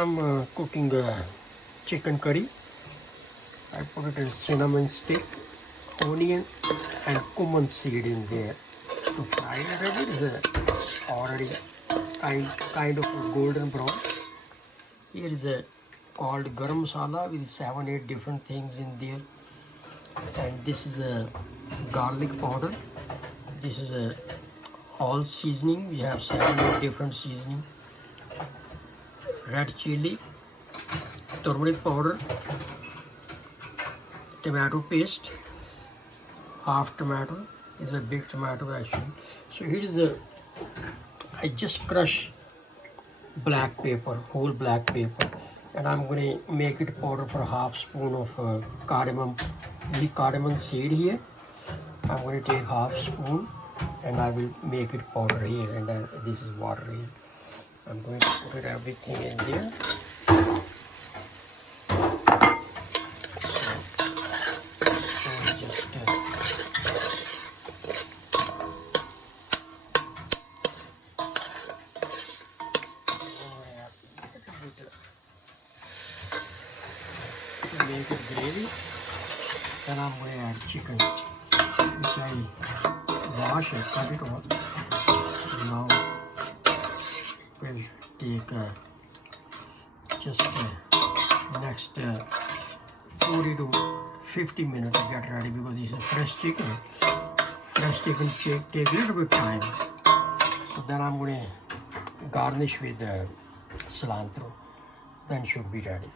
I'm cooking chicken curry. I put it in cinnamon stick, onion and cumin seed in there to fry it. It is already kind of a golden brown. Here is a called garam masala with 7-8 different things in there. And this is a garlic powder. This is a all seasoning. We have 7-8 different seasoning. Red chili, turmeric powder, tomato paste, half tomato. This is a big tomato actually. So here is I just crush black pepper, whole black pepper, and I'm going to make it powder for half spoon of cardamom. The cardamom seed here. I'm going to take half spoon and I will make it powder here, and then this is water here. I'm going to put everything in there. Make it gravy. Then I'm going to add chicken, which I wash and cut it off. Now it will take just next 40 to 50 minutes to get ready, because this is fresh chicken. Fresh chicken take a little bit of time. So then I'm going to garnish with cilantro. Then should be ready.